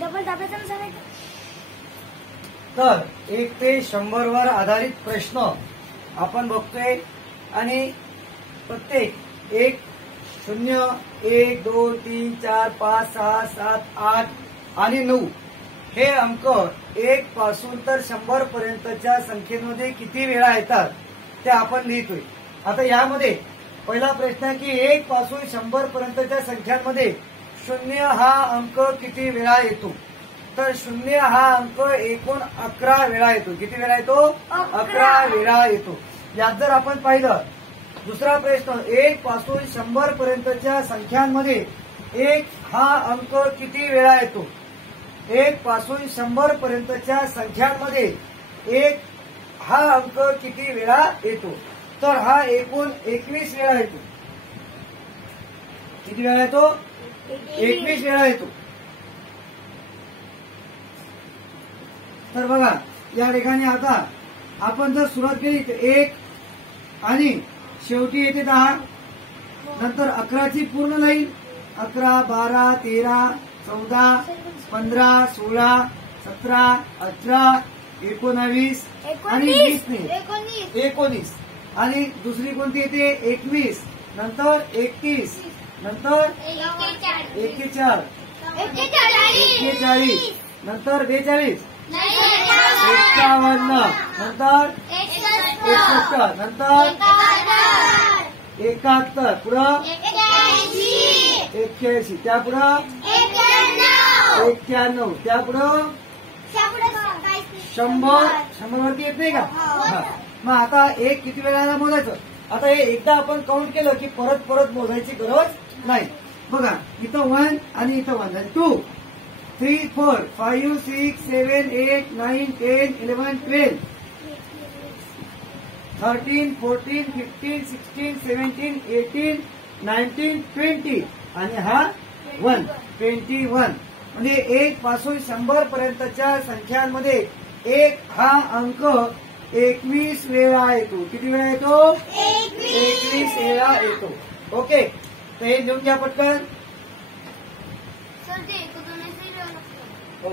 Double दाबायचं ना सांगायचं. तर 1 ते 100 वर आधारित प्रश्न आपण बघतोय आणि प्रत्येक 1, 0, 1, 2, 3, 4, 5, 6, 7, 8 आणि 9 हे अंक 1 पासून तर 100 पर्यंतच्या संख्येमध्ये किती वेळा येतात ते आपण लिहितोय. आता यामध्ये पहिला प्रश्न आहे की 1 पासून 100 पर्यंतच्या संख्यांमध्ये 0 हा अंक किती वेळा येतो. तर 0 हा अंक एकूण 11 वेळा येतो. किती वेळा येतो? 11 वेळा येतो. यात जर आपण पाहिलं दुसरा प्रश्न 1 पासून 100 पर्यंतच्या संख्यांमध्ये 1 हा अंक किती वेळा येतो. 1 पासून 100 पर्यंतच्या संख्यांमध्ये 1 हा अंक किती वेळा येतो. तर हा एकूण 21 वेळा येतो. किती वेळा येतो? 21 वेळा येतो. तर बघा या ठिकाणी आता आपण जर सुरुवात केली तर 1 आणि शेवटी येते 10, नंतर 11ची पूर्ण लाईन 11, 12, 13, 14, 15, 16, 17, 18, 19 आणि 20 नाही 19 आणि दुसरी कोणती येते 21, नंतर 31, नंतर 41, 41, नंतर 42, 51, नंतर 61, नंतर 71, पुढं 81, त्या पुढं 91, त्या पुढं 100. 100 वरती येत नाही का. मग आता 1 किती वेळाला मोजायचं. आता हे एकदा आपण काउंट केलं की परत परत मोजायची गरज नाही. बघा इथं 1 आणि इथं 1 आणि 2, 3, 4, 5, 6, 7, 8, 9, 10, 11, 12, 13, 14, 15, 16, 17, 18, 19, 20 आणि हा 1, 21. म्हणजे 1 पासून 100 पर्यंतच्या संख्यांमध्ये 1 हा अंक 21 वेळा येतो. किती वेळा येतो? 21 वेळा येतो. ओके, तर हे लिहून घ्या पटकन. हो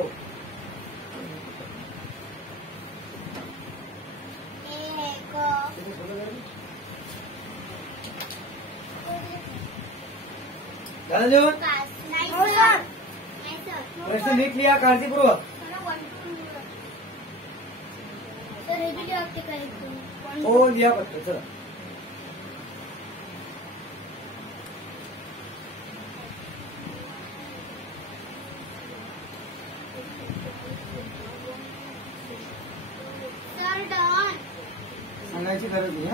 झालं लिहून? प्रश्न नीट लिहा काळजीपूर्वक. हो लिहा पटकन. चला सांगायची गरज नाही.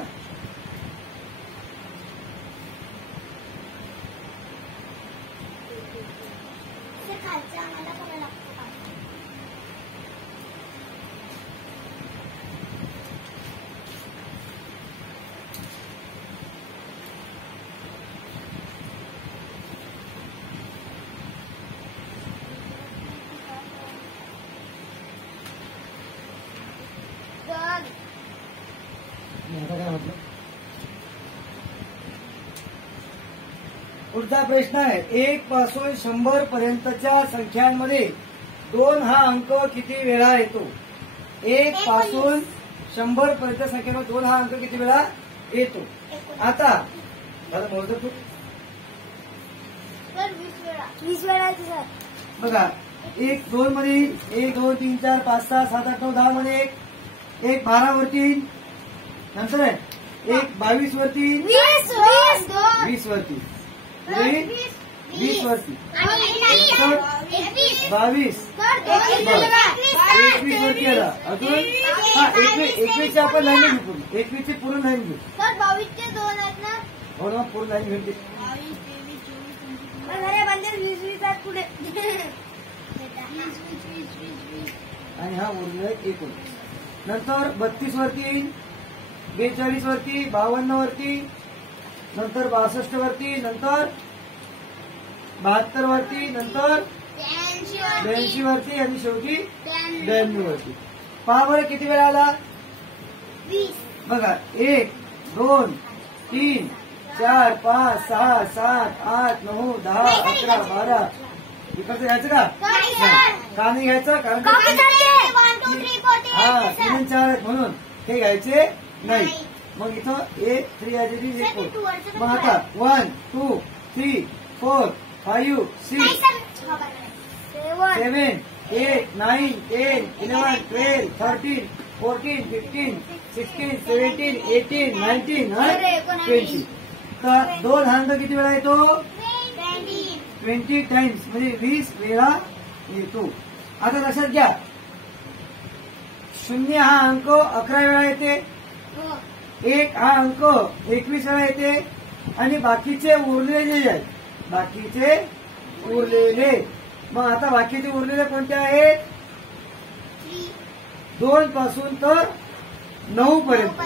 हा काय म्हटलं. पुढचा प्रश्न आहे 1 पासून 100 पर्यंतच्या संख्यांमध्ये 2 हा अंक किती वेळा येतो. 1 पासून 100 पर्यंत संख्येमध्ये 2 हा अंक किती वेळा येतो. आता झालं मोजलं तू 20 वेळा. बघा 1, 2 मध्ये 1, 2, 3, 4, 5, 6, 7, 8, 9, 10 मध्ये 1 12 वरती, नंतर 1 22 वरती, 20 वरती, 20 वरती, 22, 21 वरती आला. अजून हा 21 ची आपण लाईन घेऊ. 21 ची पूर्ण लाईन घेऊ. 22चे 2 आहेत ना. हो ना, पूर्ण लाईन घेऊ. 20 पुढे आणि हा उरलेला 1. नंतर 32 वरती, 42 वरती, 52 वरती, नंतर 62 वरती, नंतर 72 वरती, नंतर 82 वरती आणि शेवटी 92 वरती. पहा बरं किती वेळा आला. बघा 1, 2, 3, 4 5 6 7 8 9 10 11 12 इकडचं घ्यायचं का नाही, नाही. का नाही घ्यायचं कारण कॉपी का- झाली. 1 2 3 4 हा 3 आणि 4 आहेत म्हणून हे घ्यायचे नाही. नाही. मग इथं 1 3 आहे सर, ते 4 two वरचं मग आता 1 2 3 4 5 6 7 8 9 10 11 12 13 14 15 16 17 18 19 20 तर 2 हा अंक किती वेळा येतो 20 टाइम्स म्हणजे 20 वेळा येतो. आता लक्षात घ्या 0 हा अंक 11 वेळा येते, 1 हा अंक 21 वेळा येते आणि बाकीचे उरलेले जे आहेत बाकीचे उरलेले. मग आता बाकीचे उरलेले कोणते आहेत 2 पासून तर 9 पर्यंत.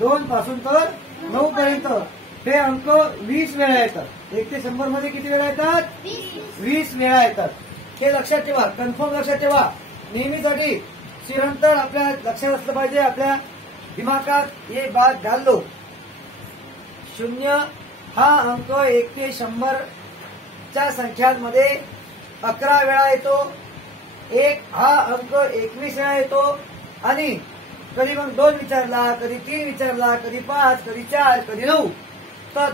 2 पासून तर 9 पर्यंत हे अंक 20 वेळा येतात. 1 ते 100 मध्ये किती वेळा येतात 20 वेळा येतात. हे लक्षात ठेवा, कन्फर्म लक्षात ठेवा. नेहमीसाठी निरंतर आपल्या लक्षात असलं पाहिजे, आपल्या दिमागात हे बात घाल लो. 0 हा अंक 1 ते 100 च्या संख्यांमध्ये 11 वेळा येतो. 1 हा अंक 21 वेळा येतो आणि कधी मग 2 विचारला, कधी 3 विचारला, कधी 5, कधी 4, कधी 9. तर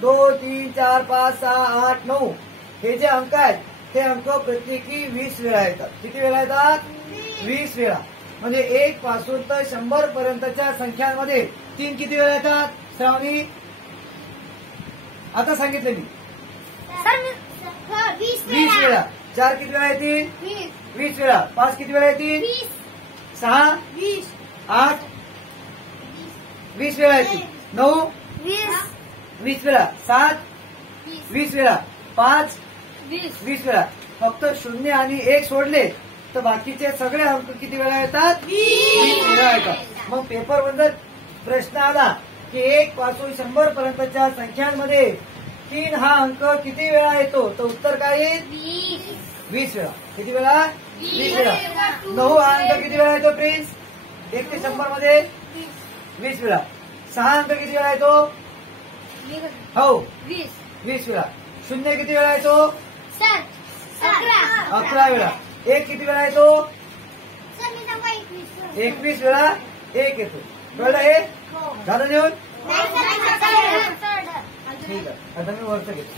2 3 4 5 6 8 9 हे जे अंक आहेत हे अंक प्रत्येकी 20 वेळा येतात. किती वेळा येतात 20 वेळा. म्हणजे 1 पासून तर 100 पर्यंतच्या संख्यांमध्ये 3 किती वेळा येतात श्रावणी आता सांगितले मी 20 वेळा. 4 किती वेळा येतील 20 वेळा. 5 किती वेळा येतील 6 8 20 वेळा येतील. 9 20 वेळा. 7 20 वेळा. 5 20 वेळा. फक्त 0 आणि 1 सोडले तर बाकीचे सगळे अंक किती वेळा येतात 20 वेळा येतात. मग पेपर मध्ये प्रश्न आला की 1 पासून 100 पर्यंतच्या संख्यांमध्ये 3 हा अंक किती वेळा येतो तर उत्तर काय येईल 20 वेळा. किती वेळा 20 वेळा. 9 हा अंक किती वेळा येतो प्रिन्स 1 ते 100 मध्ये 20 वेळा. 6 अंक किती वेळा येतो हो 20 वेळा. 0 किती वेळा येतो 11 वेळा. 1 किती वेळा येतो 21 वेळा 1 येतो. कळलं हे झालं लिहून ठीक आहे. आता मी वरचं घेतो.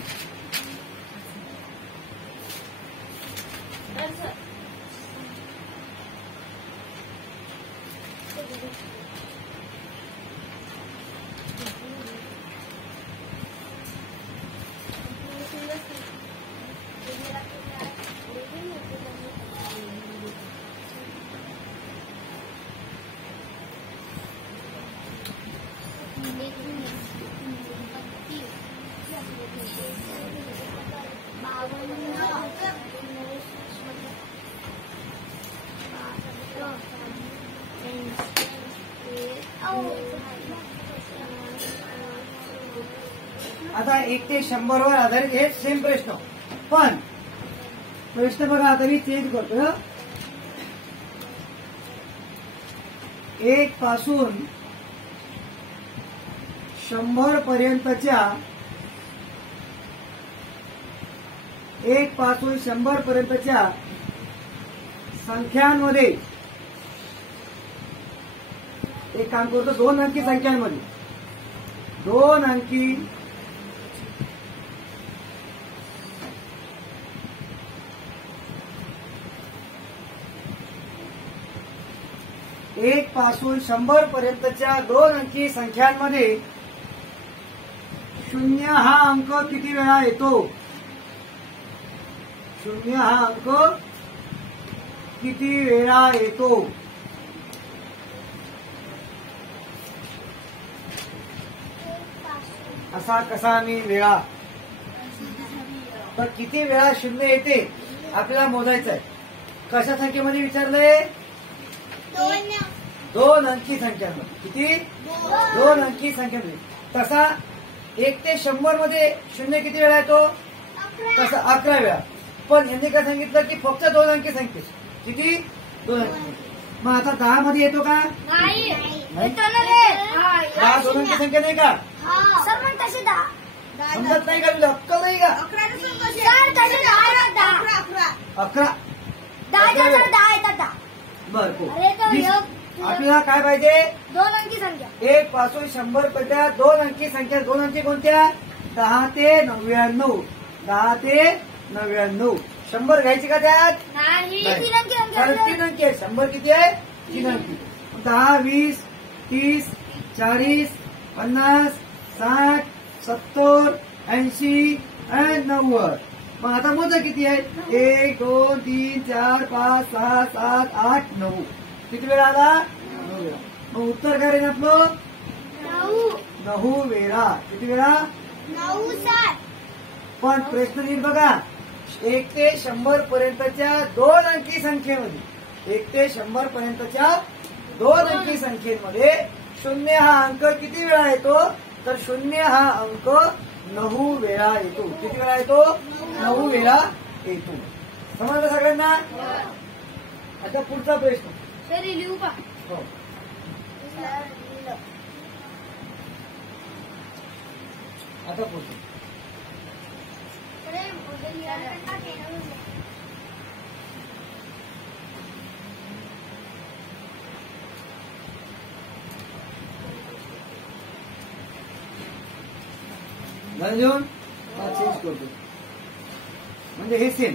आता 1 ते 100 वर आधारित हे सेम प्रश्न, पण प्रश्न बघा आता मी चेंज करतो. 1 पासून 100 पर्यंतच्या 1 पासून 100 पर्यंतच्या संख्यांमध्ये एक काम करतो 2 अंकी संख्यांमध्ये 2 अंकी 1 पासून 100 पर्यंतच्या 2 अंकी संख्यांमध्ये 0 हा अंक किती वेळा येतो 0 हा अंक किती वेळा येतो असा कसा मी वेळा तर किती वेळा 0 येते आपल्याला मोजायचं आहे. कशा संख्येमध्ये विचारलंय 2 अंकी संख्यांमध्ये. किती 2 अंकी संख्येमध्ये. तसा 1 ते 100 मध्ये 0 किती वेळा येतो तसा 11 वेळा. पण यांनी काय सांगितलं की फक्त 2 अंकी संख्येत किती 2 अंकी. मग आता 10 मध्ये येतो का? नाही नाही? येतो ना रे. हा, 10 दोन अंकी संख्या नाही का? हा. सर मग तसे 10. समजत नाही का तुला? अक्कल नाही का? सर तसे 10 येतात 10. 11. 10 येतात 10 येतात 10. बरं हो. अरे तो वीस. योग आपल्याला काय पाहिजे? 2 अंकी संख्या. 1 पासून 100 पर्यंत 2 अंकी संख्या. 2 अंकी कोणत्या? 10 ते 99. 10 ते 99. 100 घ्यायची का त्यात? नाही नाही. 3 अंकी संख्या. कारण 3 अंकी आहे. 100 किती आहे? 3 अंकी. 10, 20, 30, 40, 50, 60, 70, 80 आणि 90. मग आता मोजा किती आहे? 1, 2, 3, 4, 5, 6, 7, 8, 9. किती वेळा आला? 9 वेळा. मग उत्तर काय राहील आपलं? 9 वेळा. किती वेळा? 9 7. पण प्रश्न नीट बघा. 1 ते 100 पर्यंतच्या 2 अंकी संख्येमध्ये 1 ते 100 पर्यंतच्या 2 अंकी संख्येमध्ये 0 हा अंक किती वेळा येतो? तर 0 हा अंक 9 वेळा येतो. किती वेळा येतो? 9 वेळा येतो. समजलं सगळ्यांना? आता पुढचा प्रश्न. सर लिहू का? हो. आता पुढचा. झालं जेवण? हा चेंज करतो. म्हणजे हे सेम.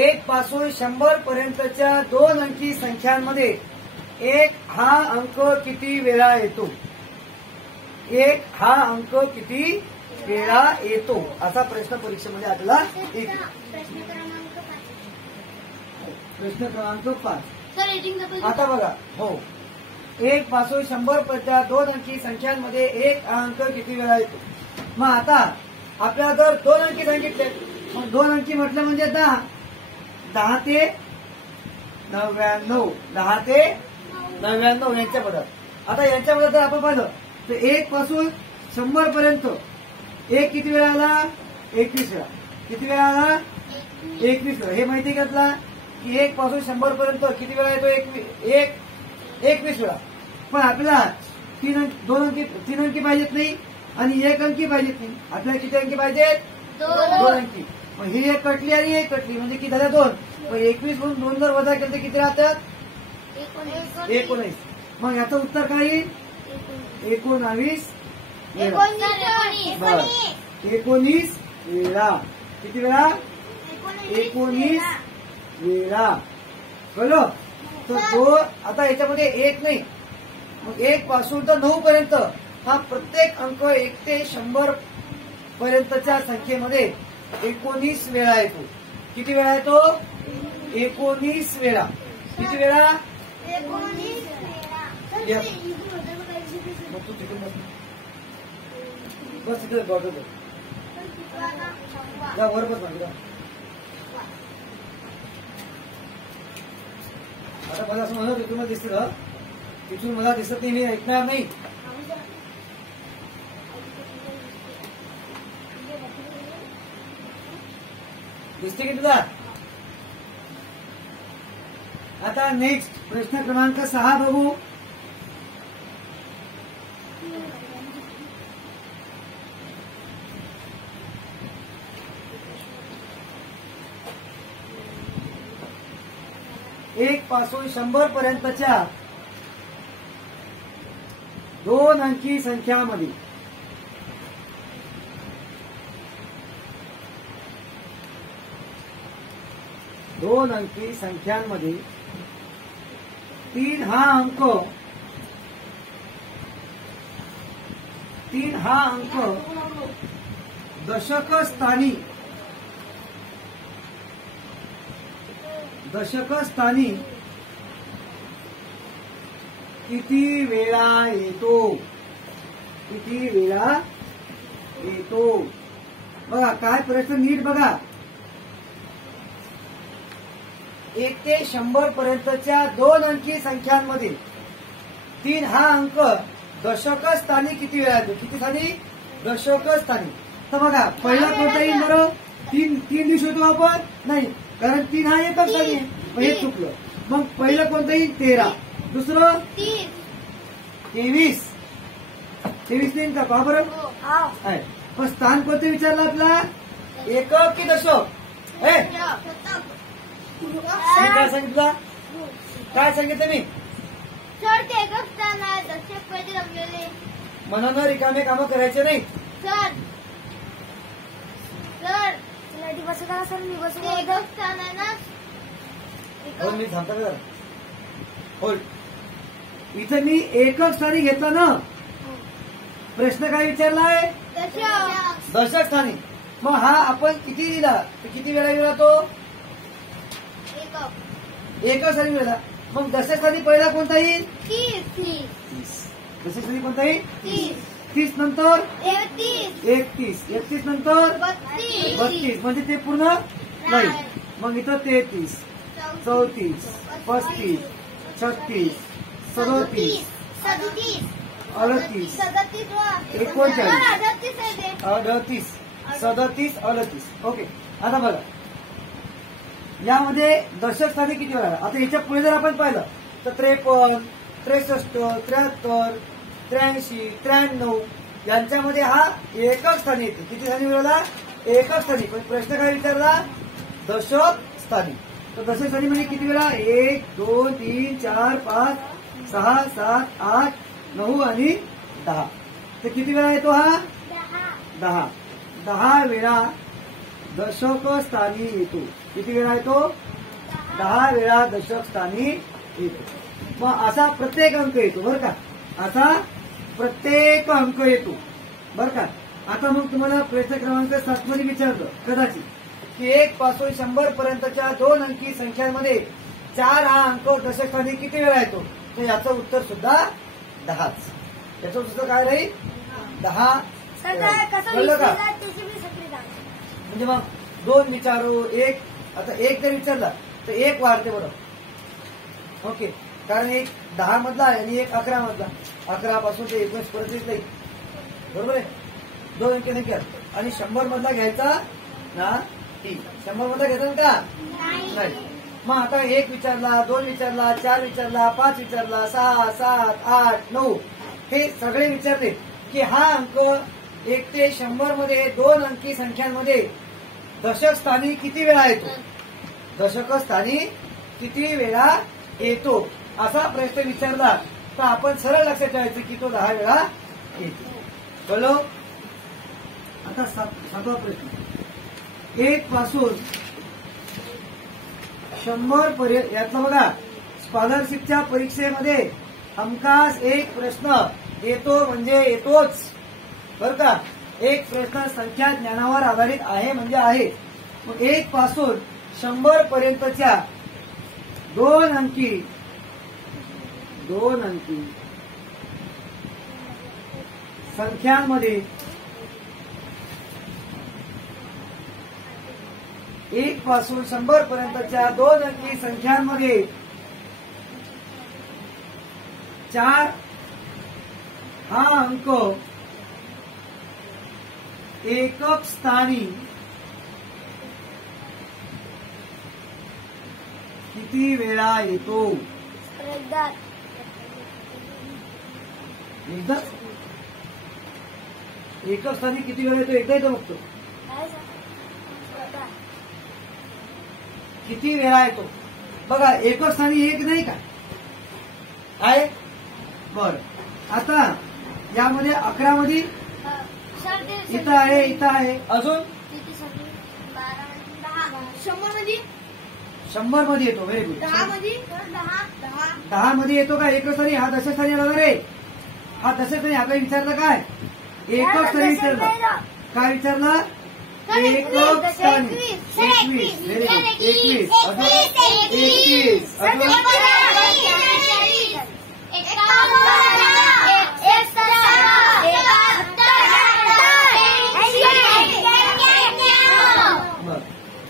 1 पासून 100 पर्यंतच्या 2 अंकी संख्यांमध्ये 1 हा अंक किती वेळा येतो? 1 हा अंक किती वेळा येतो? असा प्रश्न परीक्षेमध्ये आपल्याला येतो. प्रश्न क्रमांक 5. सर रेटिंग आता बघा. हो. 1 पासून 100 पर्यंत 2 अंकी संख्यांमध्ये 1 हा अंक किती वेळा येतो? मग आता आपल्याला जर 2 अंकी सांगितले, मग 2 अंकी म्हटलं म्हणजे 10. 10 ते 99. 10 ते 99 यांच्या बरोबर. आता यांच्याबद्दल जर आपण पाहिलं तर 1 पासून 100 पर्यंत 1 किती वेळा आला? 21 वेळा. किती वेळा आला? 21 वेळा. हे माहिती आहे का तुला की 1 पासून 100 पर्यंत किती वेळा येतो? 21 वेळा. पण आपल्याला 3 अंकी पाहिजेत नाही आणि 1 अंकी पाहिजेत नाही. आपल्याला किती अंकी पाहिजेत? 2 अंकी. मग ही 1 कटली आणि 1 कटली म्हणजे किती झाल्या? 2. मग 21 म्हणून 2 जर वजा केलं तर किती राहतात? 19. मग याचं उत्तर काय येईल? 19 वेळा. 19 वेळा. किती वेळा? 19 वेळा. कळलं? तर 2. आता याच्यामध्ये 1 नाही. मग 1 पासून तर 9 पर्यंत हा प्रत्येक अंक 1 ते 100 पर्यंतच्या संख्येमध्ये 19 वेळा येतो. किती वेळा येतो? 19 वेळा. किती वेळा? 19 वेळा. मग तू तिकडून बस तिथे बॉटल जा वर बस म्हणजे आता मला असं म्हणत तुम्हाला दिसतं तिथून मला दिसत नाही. मी ऐकणार नाही. दिसते की तुला? आता नेक्स्ट प्रश्न क्रमांक 6 बघू. एक पासून 100 पर्यंतच्या 2 अंकी संख्यामध्ये 2 अंकी संख्यांमध्ये 3 हा अंक 3 हा अंक दशक स्थानी किती वेळा येतो? किती वेळा येतो? बघा काय प्रश्न नीट बघा. 1 ते 100 पर्यंतच्या 2 अंकी संख्यांमध्ये 3 हा अंक दशक स्थानी किती वेळा येतो? किती स्थानी? दशक स्थानी. तर बघा पहिला कोणता येईल बरं? 3 दिवस होतो आपण नाही कारण 3 हा एकच स्थानी आहे. हे चुकलं. मग पहिलं कोणतं येईल? 13. दुसरं 30. 23. 23 येईल का? पहा बरं. हो. आहे. पण स्थान कोणतं विचारलं आपला? एकक की दशक? हे मी काय सांगितलं? काय सांगितलं मी? सर ते एकच स्थान आहे. दशक पैसे जमलेले. मनानं रिकामे कामं करायचे नाही. सर बसू का सर? मी बसू. ते एकच स्थान आहे ना. हो मी सांगतो का? हो इथं मी एकक स्थानी घेतला ना. प्रश्न काय विचारलाय? दशक. दशक स्थानी. मग हा आपण किती लिहिला? किती वेळा लिहिला तो? एकक. एकच स्थानी लिहिला. मग दशक स्थानी पहिला कोणता येईल? 30. दशक स्थानी कोणता येईल? 30. 30 नंतर 31. 31 नंतर 32. 32 म्हणजे ते पूर्ण नाही. मग इथं 33 34 35 36 37 37. 38 39. 38 37 38. ओके. आता बघा यामध्ये दशक स्थानी किती वेळा? आता याच्या पुढे जर आपण पाहिलं तर 53 63 73 83 93 यांच्यामध्ये हा एकक स्थानी येते. किती स्थानी मिळाला? एकक स्थानी. पण प्रश्न काय विचारला? दशक स्थानी. तर दशक स्थानी म्हणजे किती वेळा? 1 2 3 4 5 6 7 8 9 आणि 10. तर किती वेळा येतो हा? 10. 10 वेळा दशक स्थानी येतो. किती वेळा येतो? 10 वेळा दशक स्थानी येतो. मग असा प्रत्येक अंक येतो बरं का. असा प्रत्येक अंक येतो बरं का. आता मग तुम्हाला प्रश्न क्रमांक 7 मध्ये विचारलं कदाचित की 1 पासून 100 पर्यंतच्या 2 अंकी संख्यांमध्ये 4 हा अंक दशक स्थानी किती वेळा येतो? तर याचं उत्तर सुद्धा 10च. याचं उत्तर काय राहील? 10. कळलं का? म्हणजे मग 2 विचारू 1. आता 1 जर विचारला तर 1 वाढते बरोबर. ओके. कारण 1 10 मधला आहे आणि 1 11 मधला. 11 पासून ते 19 परत येत नाही. बरोबर आहे. 2 अंकी संख्या आणि 100 मधला घ्यायचा ना. 100 मधला घ्यायचा का? नाही. मग आता 1 विचारला 2 विचारला 4 विचारला 5 विचारला 6 7 8 9 हे सगळे विचारले की हा अंक 1 ते 100 मध्ये 2 अंकी संख्यांमध्ये दशक स्थानी किती वेळा येतो? दशक स्थानी किती वेळा येतो असा प्रश्न विचारला तर आपण सरळ लक्षात ठेवायचं की तो 10 वेळा येतो. बोलो. आता 7वा प्रश्न 1 पासून 100 पर्यंत. यातला बघा स्कॉलरशिपच्या परीक्षेमध्ये हमखास एक प्रश्न येतो म्हणजे येतोच बरं का. एक प्रश्न संख्या ज्ञानावर आधारित आहे म्हणजे आहे. मग 1 पासून 100 पर्यंतच्या 2 अंकी संख्यांमध्ये 1 पासून 100 पर्यंतच्या 2 अंकी संख्यांमध्ये 4 हा अंक एकक स्थानी किती वेळा येतो? एकदा एकच स्थानी किती वेळा येतो? एकदा येतो फक्त. किती वेळा येतो बघा. एकच स्थानी एक नाही का आहे? बर. आता यामध्ये 11 मध्ये इथं आहे इथं आहे. अजून 100 मध्ये येतो. Very good. 10 मध्ये येतो का एकच स्थानी? हा दशक स्थानी आला रे. हा दशक स्थानी. आपल्याला विचारलं काय? एकच स्थानी विचारलं. काय विचारलं? एकक स्थानी. 21. Very good. 21 अजून 31 अजून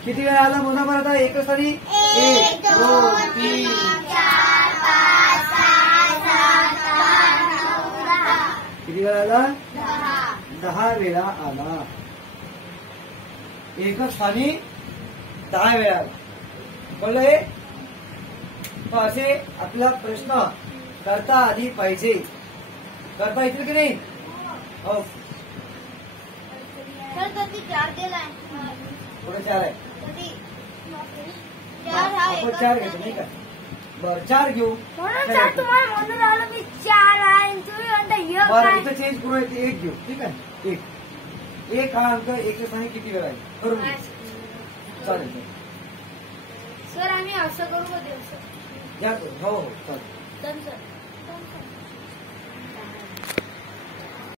किती वेळा आला मोजा बरं आता एकच स्थानी? 1 2 3 किती वेळा आला? 10 वेळा आला. एकच स्थानी 10 वेळा आला. कळलं हे? मग असे आपला प्रश्न करता आधी पाहिजे. करता येतील की नाही? हो. सर कधी 4 दिलाय. पुढे 4 आहे. कधी 4 हा आपण 4 घेतो नाही का? बरं 4 घेऊ. म्हणून सर तुम्हाला म्हणून राहिलो मी 4 आहे तुम्ही म्हणता एक बरं आहे. इथं चेंज करू, ते 1 घेऊ. ठीक आहे? 1 हा अंक 1 आणि किती वेळा आहे करून घेऊ. चालेल. सर आम्ही असं करू का देऊ सर? या करू. हो हो चालेल. Done sir.